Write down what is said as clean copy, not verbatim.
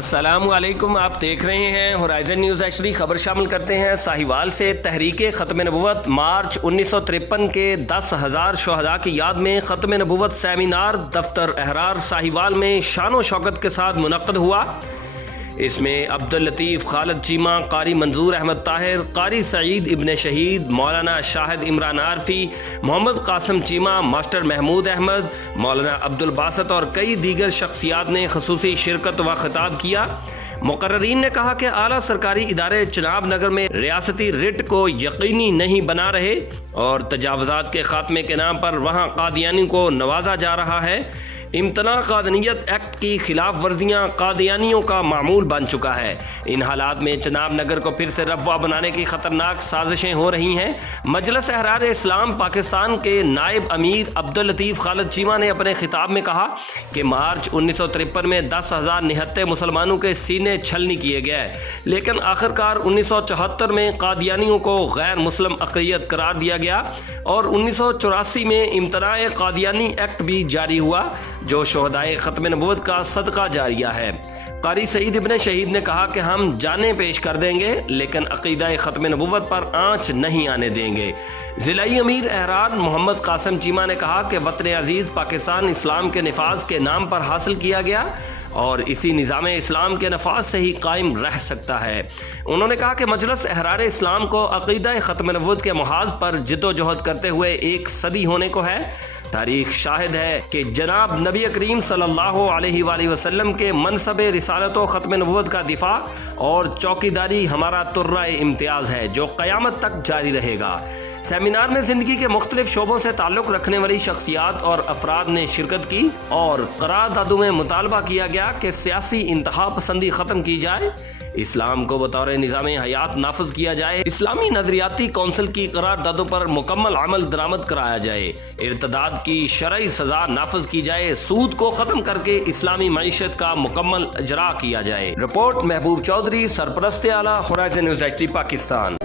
السلام علیکم، آپ دیکھ رہے ہیں ہورائزن نیوز ایچ ڈی۔ خبر شامل کرتے ہیں ساہیوال سے۔ تحریک ختم نبوت مارچ 1953 کے 10,000 شہداء کی یاد میں ختم نبوت سیمینار دفتر احرار ساہیوال میں شان و شوکت کے ساتھ منعقد ہوا۔ اس میں عبداللطیف خالد چیمہ، قاری منظور احمد طاہر، قاری سعید ابن شہید، مولانا شاہد عمران عارفی، محمد قاسم چیمہ، ماسٹر محمود احمد، مولانا عبدالباسط اور کئی دیگر شخصیات نے خصوصی شرکت و خطاب کیا۔ مقررین نے کہا کہ اعلیٰ سرکاری ادارے چناب نگر میں ریاستی رٹ کو یقینی نہیں بنا رہے اور تجاوزات کے خاتمے کے نام پر وہاں قادیانی کو نوازا جا رہا ہے۔ امتناع قادنیت ایکٹ کی خلاف ورزیاں قادیانیوں کا معمول بن چکا ہے۔ ان حالات میں چناب نگر کو پھر سے ربوہ بنانے کی خطرناک سازشیں ہو رہی ہیں۔ مجلس احرار اسلام پاکستان کے نائب امیر عبداللطیف خالد چیمہ نے اپنے خطاب میں کہا کہ مارچ 1953 میں 10,000 نہتے مسلمانوں کے سینے چھلنی کیے گئے، لیکن آخرکار 1974 میں قادیانیوں کو غیر مسلم اقلیت قرار دیا گیا اور 1984 میں امتناع قادیانی ایکٹ بھی جاری ہوا جو شہدائے ختم نبوت کا صدقہ جاریہ ہے۔ قاری سعید ابن شہید نے کہا کہ ہم جانیں پیش کر دیں گے لیکن عقیدہ ختم نبوت پر آنچ نہیں آنے دیں گے۔ ضلعی امیر احرار محمد قاسم چیمہ نے کہا کہ وطن عزیز پاکستان اسلام کے نفاذ کے نام پر حاصل کیا گیا اور اسی نظام اسلام کے نفاذ سے ہی قائم رہ سکتا ہے۔ انہوں نے کہا کہ مجلس احرار اسلام کو عقیدہ ختم نبوت کے محاذ پر جد و جہد کرتے ہوئے ایک صدی ہونے کو ہے۔ تاریخ شاہد ہے کہ جناب نبی کریم صلی اللہ علیہ وآلہ وسلم کے منصب رسالت و ختم نبوت کا دفاع اور چوکیداری ہمارا ترہ امتیاز ہے جو قیامت تک جاری رہے گا۔ سیمینار میں زندگی کے مختلف شعبوں سے تعلق رکھنے والی شخصیات اور افراد نے شرکت کی اور قراردادوں میں مطالبہ کیا گیا کہ سیاسی انتہا پسندی ختم کی جائے، اسلام کو بطور نظام حیات نافذ کیا جائے، اسلامی نظریاتی کونسل کی قراردادوں پر مکمل عمل درآمد کرایا جائے، ارتداد کی شرعی سزا نافذ کی جائے، سود کو ختم کر کے اسلامی معیشت کا مکمل اجرا کیا جائے۔ رپورٹ محبوب چودھری، سرپرست اعلیٰ، ہورائزن نیوز ایچ ڈی، پاکستان۔